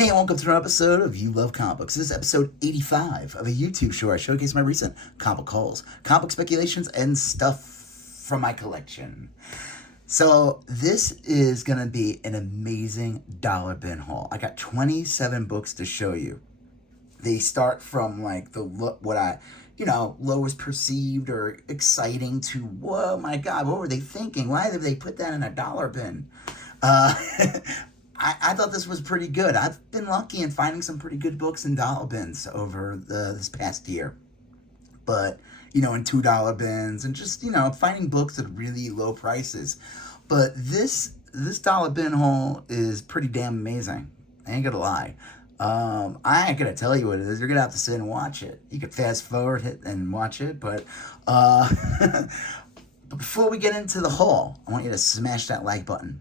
Hey, and welcome to another episode of You Love Comic Books. This is episode 85 of a YouTube show where I showcase my recent comic hauls, comic speculations, and stuff from my collection. So this is going to be an amazing dollar bin haul. I got 27 books to show you. They start from like lowest perceived or exciting to, whoa, my God, what were they thinking? Why did they put that in a dollar bin? I thought this was pretty good. I've been lucky in finding some pretty good books in dollar bins over this past year. But, in $2 bins and just, finding books at really low prices. But this dollar bin haul is pretty damn amazing. I ain't gonna lie. I ain't gonna tell you what it is. You're gonna have to sit and watch it. You could fast forward it and watch it, but but before we get into the haul, I want you to smash that like button.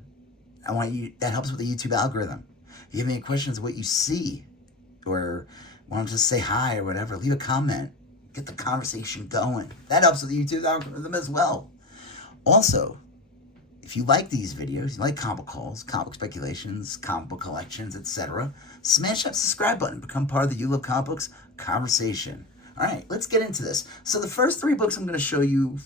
That helps with the YouTube algorithm. If you have any questions of what you see, or want to just say hi or whatever, leave a comment. Get the conversation going. That helps with the YouTube algorithm as well. Also, if you like these videos, you like comic hauls, comic speculations, comic book collections, etc., smash that subscribe button. Become part of the You Love Comic Books conversation. All right, let's get into this. So the first 3 books I'm going to show you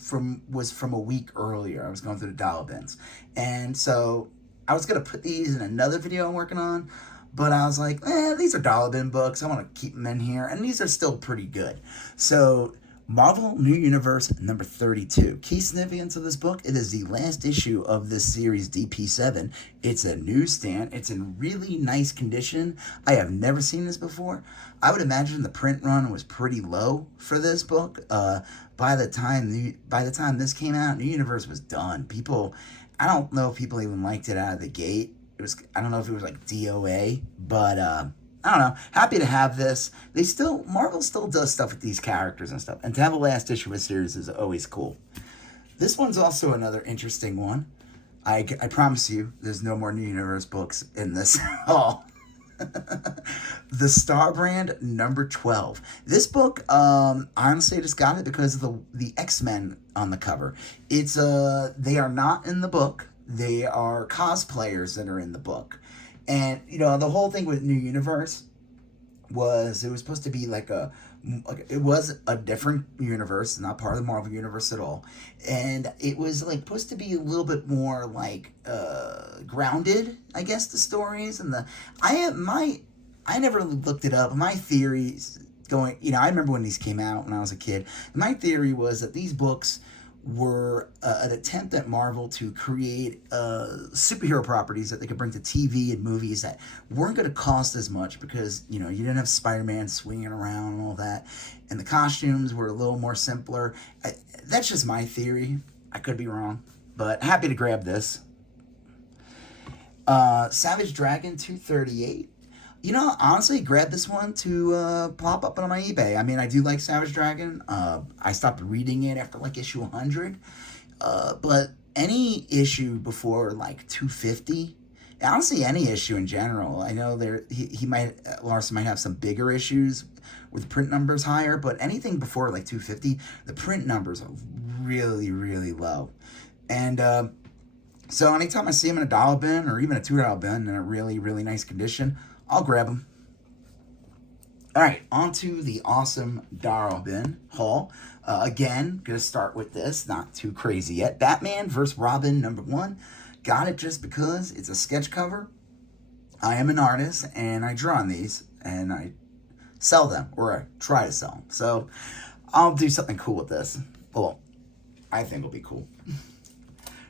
was from a week earlier. I was going through the dollar bins. And so I was going to put these in another video I'm working on, but I was like, these are dollar bin books. I want to keep them in here, and these are still pretty good. So Marvel New Universe number 32. Key significance of this book, it is the last issue of this series, DP7. It's a newsstand. It's in really nice condition. I have never seen this before. I would imagine the print run was pretty low for this book. By the time this came out, New Universe was done. I don't know if people even liked it out of the gate. I don't know if it was like DOA, but I don't know. Happy to have this. Marvel still does stuff with these characters and stuff. And to have a last issue of a series is always cool. This one's also another interesting one. I promise you, there's no more New Universe books in this haul. The Star Brand number 12. This book, honestly, I just got it because of the X-Men on the cover. They are not in the book. They are cosplayers that are in the book. And, the whole thing with New Universe was it was supposed to be it was a different universe, not part of the Marvel universe at all. And it was supposed to be a little bit more grounded, I guess, the stories and I never really looked it up. My theories I remember when these came out when I was a kid. My theory was that these books were an attempt at Marvel to create superhero properties that they could bring to TV and movies that weren't going to cost as much because, you didn't have Spider-Man swinging around and all that. And the costumes were a little more simpler. That's just my theory. I could be wrong, but happy to grab this. Savage Dragon 238. Honestly, grab this one to pop up on my eBay. I mean, I do like Savage Dragon. I stopped reading it after issue 100. But any issue before 250, honestly, any issue in general. I know Larson might have some bigger issues with print numbers higher, but anything before 250, the print numbers are really, really low. And so anytime I see them in a dollar bin or even a $2 bin in a really, really nice condition, I'll grab them. All right, on to the awesome dollar bin haul. Again, going to start with this, not too crazy yet. Batman vs. Robin number 1. Got it just because it's a sketch cover. I am an artist, and I draw on these, and I sell them, or I try to sell them. So I'll do something cool with this. Well, I think it'll be cool.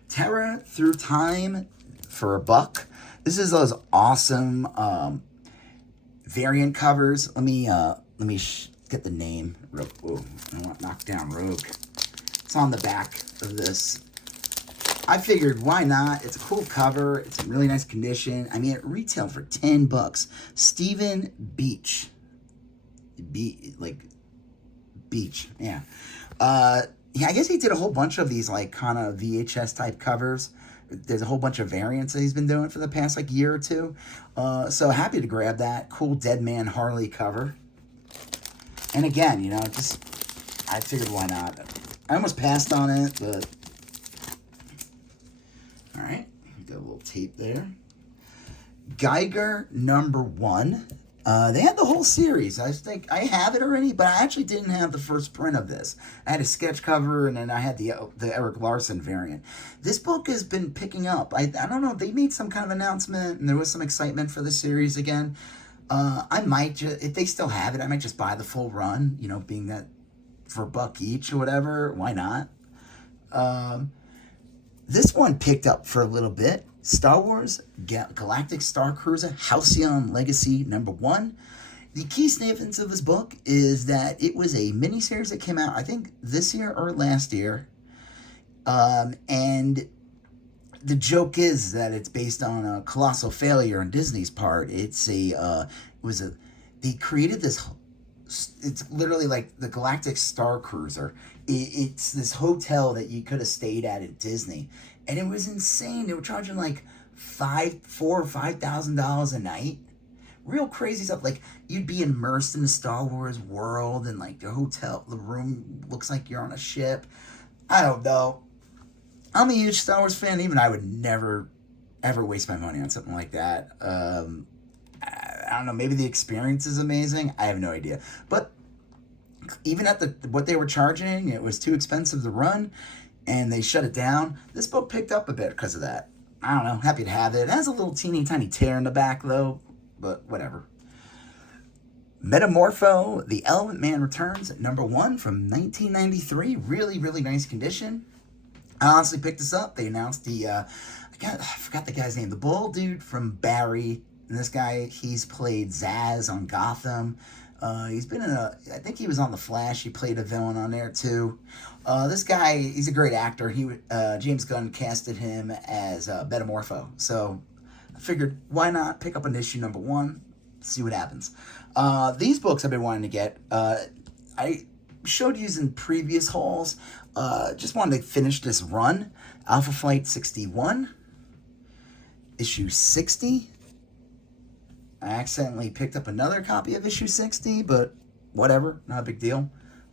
Terror Through Time for $1. This is those awesome variant covers. Let me get the name. I don't want to knock down Rogue. It's on the back of this. I figured, why not? It's a cool cover. It's in really nice condition. I mean, it retailed for $10. Stephen Beach. Beach. Yeah. Yeah, I guess he did a whole bunch of these kind of VHS type covers. There's a whole bunch of variants that he's been doing for the past year or two. So happy to grab that. Cool Dead Man Harley cover. And again, I figured why not. I almost passed on it, but all right. Got a little tape there. Geiger #1. They had the whole series. I think I have it already, but I actually didn't have the first print of this. I had a sketch cover, and then I had the Eric Larson variant. This book has been picking up. I don't know. They made some kind of announcement, and there was some excitement for the series again. I might just, if they still have it, I might just buy the full run. You know, being that for $1 each or whatever. Why not? This one picked up for a little bit. Star Wars Galactic Star Cruiser Halcyon Legacy #1. The key significance of this book is that it was a miniseries that came out, I think, this year or last year. And the joke is that it's based on a colossal failure on Disney's part. They created this, it's literally like the Galactic Star Cruiser. It's this hotel that you could have stayed at Disney, and it was insane. They were charging like $4,000 or $5,000 a night. Real crazy stuff. Like, you'd be immersed in the Star Wars world, and like the room looks like you're on a ship. I don't know. I'm a huge Star Wars fan. Even I would never ever waste my money on something like that. I don't know. Maybe the experience is amazing. I have no idea. But even at what they were charging, it was too expensive to run, and they shut it down. This book picked up a bit because of that. I don't know. Happy to have it. It has a little teeny tiny tear in the back though, but whatever. Metamorpho: The Element Man Returns #1 from 1993. Really, really nice condition. I honestly picked this up. They announced I forgot the guy's name. The bald dude from Barry. And this guy, he's played Zaz on Gotham. He's been I think he was on The Flash. He played a villain on there too. This guy, he's a great actor. James Gunn casted him as Metamorpho. So I figured, why not pick up an issue #1, see what happens. These books I've been wanting to get. I showed you in previous hauls. Just wanted to finish this run. Alpha Flight 61, issue 60. I accidentally picked up another copy of issue 60, but whatever, not a big deal.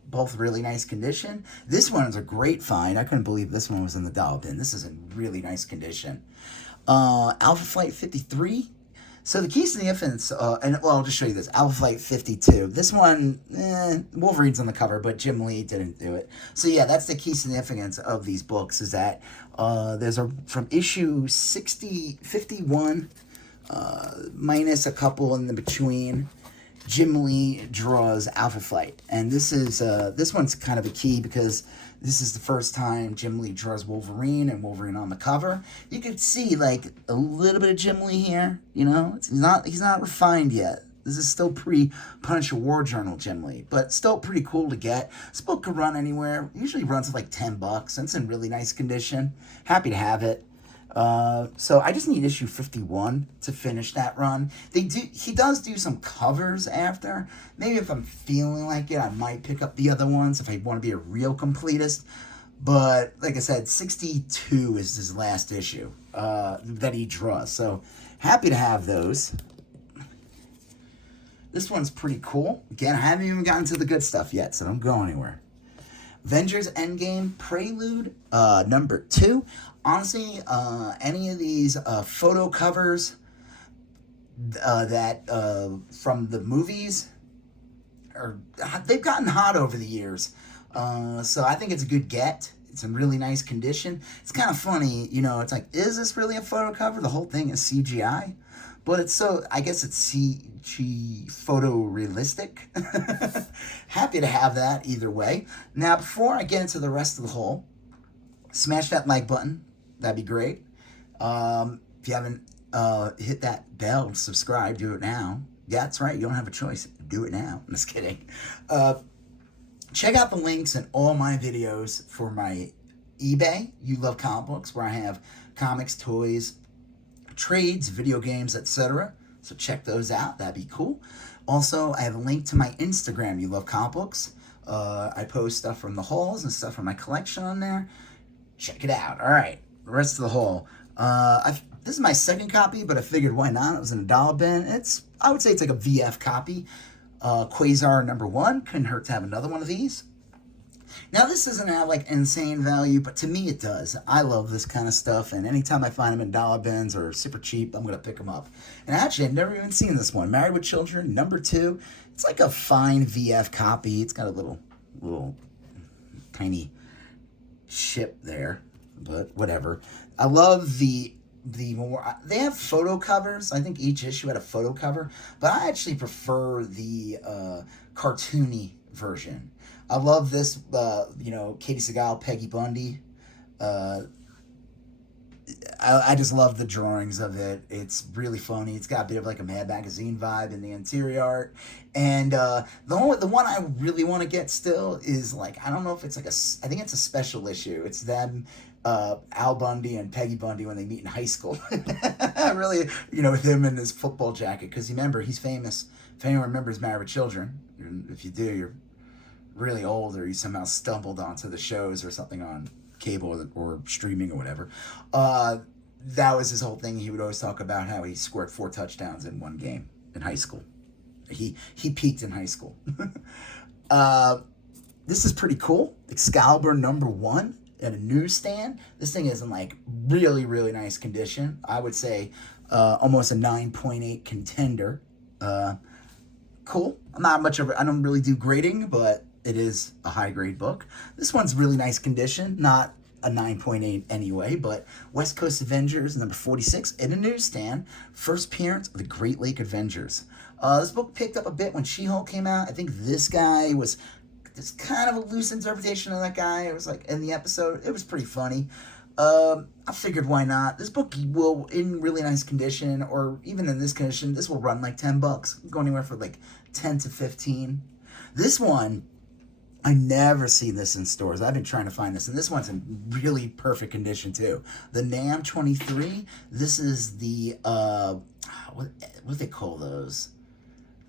Both really nice condition. This one is a great find. I couldn't believe this one was in the dollar bin. This is in really nice condition. Alpha Flight 53. So the key significance, I'll just show you this. Alpha Flight 52. This one, Wolverine's on the cover, but Jim Lee didn't do it. So yeah, that's the key significance of these books, is that from issue 51, minus a couple in the between, Jim Lee draws Alpha Flight. And this one's kind of a key because this is the first time Jim Lee draws Wolverine, and Wolverine on the cover. You could see like a little bit of Jim Lee here, you know. He's not refined yet. This is still pre-Punisher War Journal Jim Lee, but still pretty cool to get. This book could run anywhere. Usually runs for like $10, and it's in really nice condition. Happy to have it. So I just need issue 51 to finish that run. He does do some covers after. Maybe if I'm feeling like it, I might pick up the other ones if I want to be a real completist. But like I said, 62 is his last issue that he draws. So happy to have those. This one's pretty cool. Again, I haven't even gotten to the good stuff yet, so don't go anywhere. Avengers Endgame Prelude #2. Honestly, any of these photo covers that from the movies, they've gotten hot over the years. So I think it's a good get. It's in really nice condition. It's kind of funny, you know, it's like, is this really a photo cover? The whole thing is CGI. But I guess it's CG photorealistic. Happy to have that either way. Now, before I get into the rest of the haul, smash that like button. That'd be great. If you haven't hit that bell, subscribe, do it now. Yeah, that's right. You don't have a choice. Do it now. I'm just kidding. Check out the links in all my videos for my eBay, You Love Comic Books, where I have comics, toys, trades, video games, etc. So check those out. That'd be cool. Also, I have a link to my Instagram, You Love Comic Books. I post stuff from the hauls and stuff from my collection on there. Check it out. All right, the rest of the haul. This is my second copy, but I figured why not? It was in a dollar bin. I would say it's like a VF copy. Quasar #1. Couldn't hurt to have another one of these. Now, this doesn't have like insane value, but to me it does. I love this kind of stuff, and anytime I find them in dollar bins or super cheap, I'm going to pick them up. And actually, I've never even seen this one. Married with Children, #2. It's like a fine VF copy. It's got a little tiny chip there, but whatever. I love the more they have photo covers. I think each issue had a photo cover, but I actually prefer the cartoony version. I love this, Katie Seagal, Peggy Bundy. Uh, I just love the drawings of it. It's really funny. It's got a bit of like a Mad Magazine vibe in the interior art. And the one I really want to get still is like, I don't know if it's like I think it's a special issue. It's them, Al Bundy and Peggy Bundy when they meet in high school. Really, with him in his football jacket. Because remember, he's famous. If anyone remembers Married with Children, if you do, you're really old, or you somehow stumbled onto the shows or something on cable or streaming or whatever. That was his whole thing. He would always talk about how he scored 4 touchdowns in one game in high school. He peaked in high school. This is pretty cool. Excalibur #1 at a newsstand. This thing is in like really, really nice condition. I would say almost a 9.8 contender. Cool. I don't really do grading, but it is a high grade book. This one's really nice condition, not a 9.8 anyway, but West Coast Avengers #46 in a newsstand. First appearance of the Great Lake Avengers. This book picked up a bit when She-Hulk came out. I think this guy was this kind of a loose interpretation of that guy. It was like in the episode, it was pretty funny. I figured why not. This book will, in really nice condition, or even in this condition, this will run like $10. Go anywhere for like 10 to 15. This one, I never see this in stores. I've been trying to find this, and this one's in really perfect condition too. The NAMM 23. This is the what do they call those?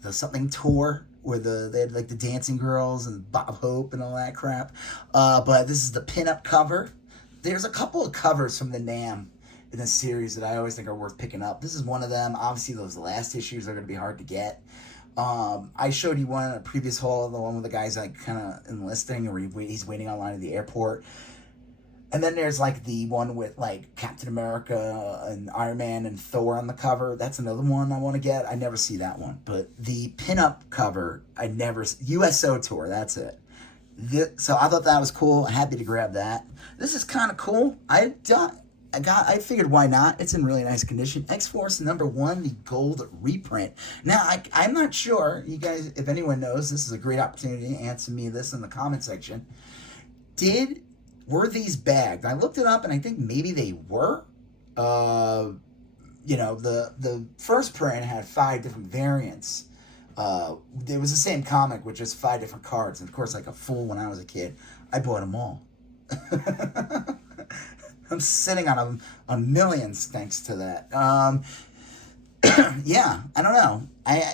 The something tour where they had like the dancing girls and Bob Hope and all that crap. But this is the pinup cover. There's a couple of covers from the NAMM in this series that I always think are worth picking up. This is one of them. Obviously, those last issues are going to be hard to get. I showed you one in a previous haul, the one with the guy's like kind of enlisting, or he's waiting online at the airport. And then there's like the one with like Captain America and Iron Man and Thor on the cover. That's another one I want to get. I never see that one. But the pinup cover, USO Tour, that's it. So I thought that was cool. Happy to grab that. This is kind of cool. I figured why not. It's in really nice condition. X-Force #1, the gold reprint. Now, I'm not sure, you guys, if anyone knows, this is a great opportunity to answer me this in the comment section. Were these bagged? I looked it up, and I think maybe they were. The first print had 5 different variants. It was the same comic with just 5 different cards. And of course, like a fool when I was a kid, I bought them all. I'm sitting on millions thanks to that. Yeah, I don't know.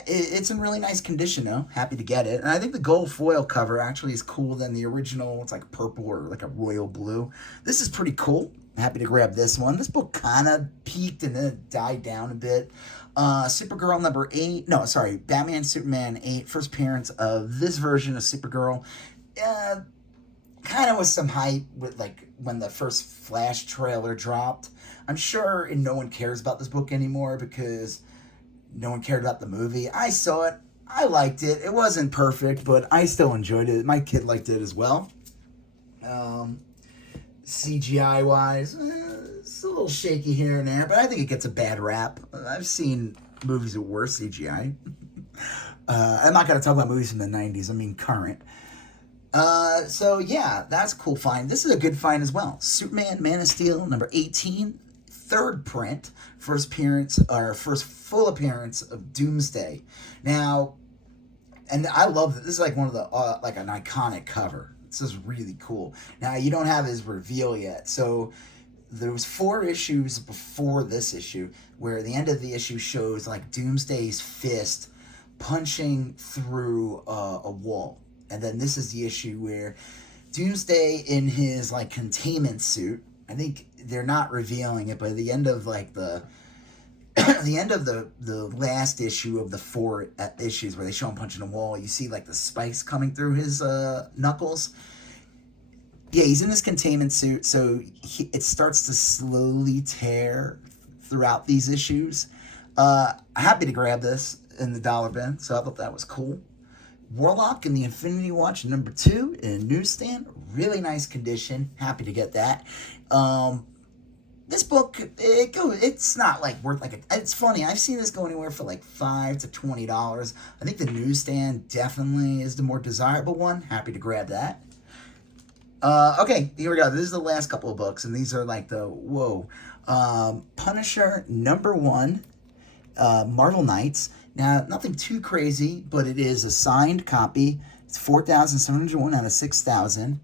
It's in really nice condition though. Happy to get it. And I think the gold foil cover actually is cooler than the original. It's like purple or like a royal blue. This is pretty cool. Happy to grab this one. This book kind of peaked and then it died down a bit. Supergirl #8. No, sorry. Batman Superman 8. First appearance of this version of Supergirl. Kind of with some hype with like when the first Flash trailer dropped. I'm sure no one cares about this book anymore because no one cared about the movie. I saw it. I liked it. It wasn't perfect, but I still enjoyed it. My kid liked it as well. CGI wise, it's a little shaky here and there, but I think it gets a bad rap. I've seen movies with worse CGI. I'm not going to talk about movies from the 90s. I mean current. So yeah, that's a cool find. This is a good find as well. Superman Man of Steel #18, 3rd print, first full appearance of Doomsday. Now, and I love that. This is like one of the like an iconic cover. This is really cool. Now you don't have his reveal yet, so there was 4 issues before this issue where the end of the issue shows like Doomsday's fist punching through a wall. And then this is the issue where Doomsday in his like containment suit, I think they're not revealing it, but at the end of like the end of the last issue of the 4 issues where they show him punching a wall, you see like the spikes coming through his knuckles. Yeah, he's in this containment suit, so it starts to slowly tear throughout these issues. Happy to grab this in the dollar bin, so I thought that was cool. Warlock and the Infinity Watch #2 in a newsstand, really nice condition. Happy to get that. This book, it's not like worth like it's funny. I've seen this go anywhere for like $5 to $20. I think the newsstand definitely is the more desirable one. Happy to grab that. Okay, here we go. This is the last couple of books, and these are like the whoa. Punisher #1, Marvel Knights. Now, nothing too crazy, but it is a signed copy. It's 4,701 out of 6,000.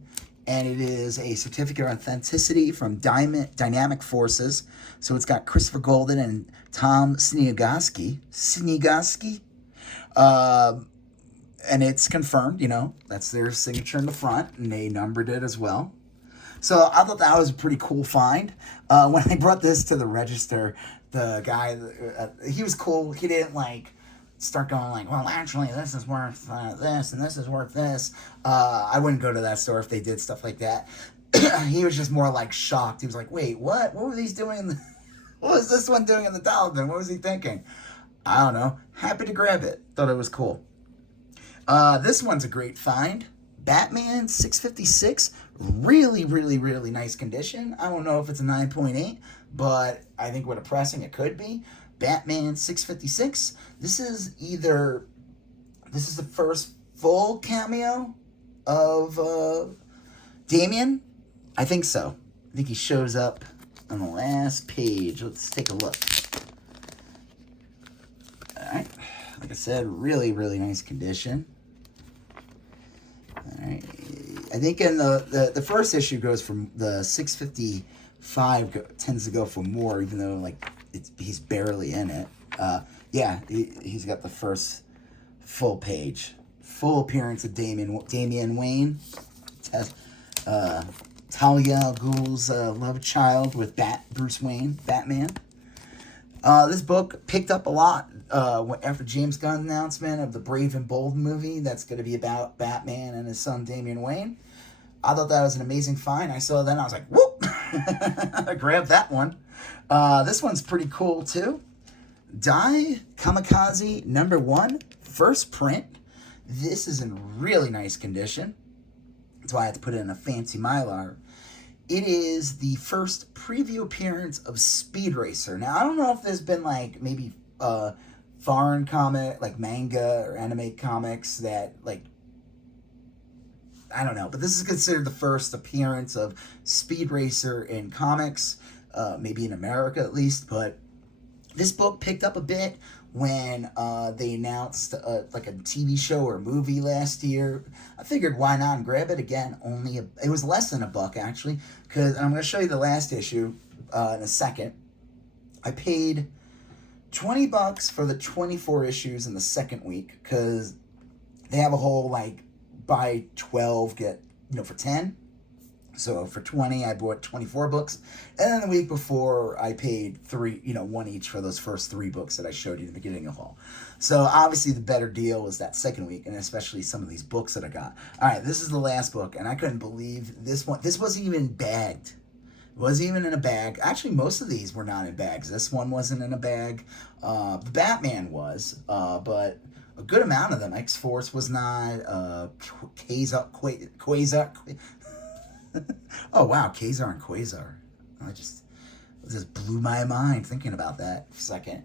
And it is a certificate of authenticity from Dynamic Forces. So it's got Christopher Golden and Tom Sniegoski. And it's confirmed, that's their signature in the front, and they numbered it as well. So I thought that was a pretty cool find. When I brought this to the register, the guy, he was cool. He didn't start going well, actually, this is worth this, and this is worth this. I wouldn't go to that store if they did stuff like that. He was just more shocked. He was like, wait, what? What were these doing? What was this one doing in the dollar bin? What was he thinking? I don't know. Happy to grab it. Thought it was cool. This one's a great find. Batman 656. Really, really, really nice condition. I don't know if it's a 9.8, but I think with a pressing it could be. Batman 656. This is the first full cameo of Damian. I think so. I think he shows up on the last page. Let's take a look. Alright. Like I said, really, really nice condition. Alright. I think in the first issue goes from the 655 tends to go for more, even though he's barely in it. Yeah, he's got the first full page, full appearance of Damian Wayne, Talia al Ghul's love child with Bruce Wayne, Batman. This book picked up a lot after James Gunn's announcement of the Brave and Bold movie that's going to be about Batman and his son Damian Wayne. I thought that was an amazing find. I saw it then, I was like, whoop! I grabbed that one. This one's pretty cool too. Die Kamikaze #1, first print. This is in really nice condition. That's why I had to put it in a fancy Mylar. It is the first preview appearance of Speed Racer. Now, I don't know if there's been maybe foreign comic, manga or anime comics that I don't know, but this is considered the first appearance of Speed Racer in comics, maybe in America at least, but this book picked up a bit when they announced a TV show or movie last year. I figured why not and grab it again. It was less than $1 actually, because I'm going to show you the last issue in a second. I paid $20 for the 24 issues in the second week because they have a whole buy 12 get for 10. So for 20 I bought 24 books, and then the week before I paid one each for those first 3 books that I showed you in the beginning of the haul. So obviously the better deal was that second week, and especially some of these books that I got. All right, this is the last book, and I couldn't believe this one. This wasn't even bagged. It wasn't even in a bag. Actually, most of these were not in bags. This one wasn't in a bag. The Batman was, but a good amount of them. X-Force was not. Quasar. Oh, wow. Kazar and Quasar. It just blew my mind thinking about that for a second.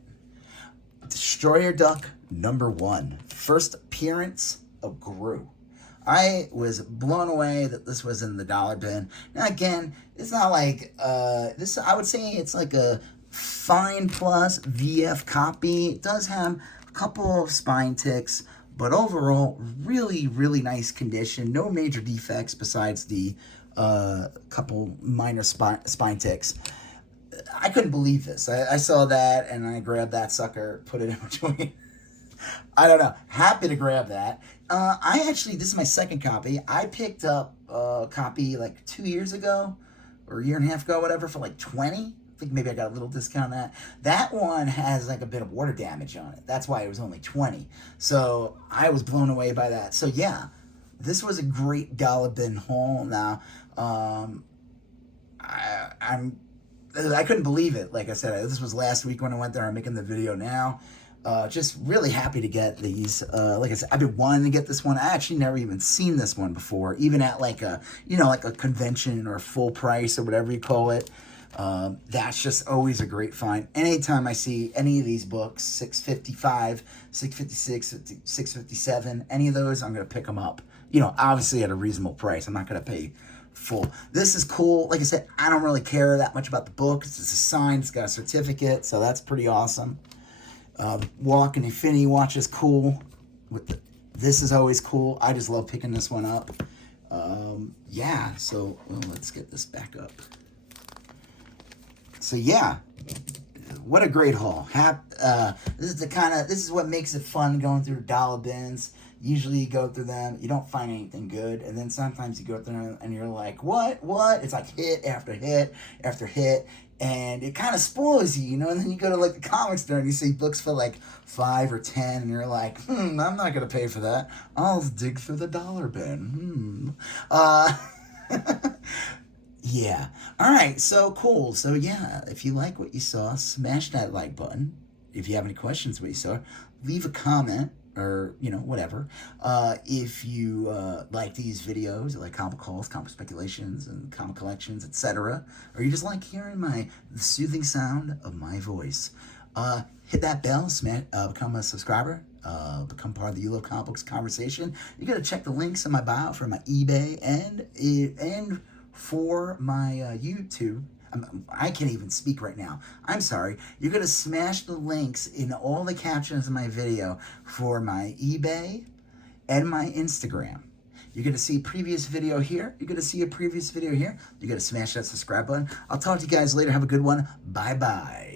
Destroyer Duck #1. First appearance of Gru. I was blown away that this was in the dollar bin. Now, again, it's not this. I would say it's a fine plus VF copy. It does have a couple of spine ticks, but overall, really, really nice condition. No major defects besides the couple minor spine ticks. I couldn't believe this. I saw that and I grabbed that sucker, put it in between. I don't know. Happy to grab that. This is my second copy. I picked up a copy 2 years ago or a year and a half ago, whatever, for $20. I think maybe I got a little discount on that. That one has a bit of water damage on it. That's why it was only $20. So I was blown away by that. So yeah, this was a great dollar bin haul. Now, I couldn't believe it. Like I said, this was last week when I went there. I'm making the video now. Just really happy to get these. Like I said, I've been wanting to get this one. I actually never even seen this one before, even at like a, like a convention or full price or whatever you call it. That's just always a great find. Anytime I see any of these books, 655, 656, 657, any of those, I'm going to pick them up. Obviously at a reasonable price. I'm not going to pay full. This is cool. Like I said, I don't really care that much about the book. It's just a sign. It's got a certificate, so that's pretty awesome. Warlock and Infinity Watch is cool. This is always cool. I just love picking this one up. Yeah, so let's get this back up. So yeah, what a great haul. This is what makes it fun going through dollar bins. Usually you go through them, you don't find anything good, and then sometimes you go through them and you're like, what? It's like hit after hit after hit, and it kind of spoils you, and then you go to like the comic store and you see books for like 5 or 10, and you're like, I'm not gonna pay for that. I'll dig through the dollar bin. Yeah. All right. So cool. So yeah, if you like what you saw, smash that like button. If you have any questions what you saw, leave a comment or whatever. If you like these videos, like comic hauls, comic speculations, and comic collections, etc., or you just like hearing the soothing sound of my voice, hit that bell, become a subscriber. Become part of the You Love Comic Books conversation. You gotta check the links in my bio for my eBay and for my YouTube. I can't even speak right now. I'm sorry. You're going to smash the links in all the captions of my video for my eBay and my Instagram. You're going to see a previous video here. You're going to see a previous video here. You're going to smash that subscribe button. I'll talk to you guys later. Have a good one. Bye-bye.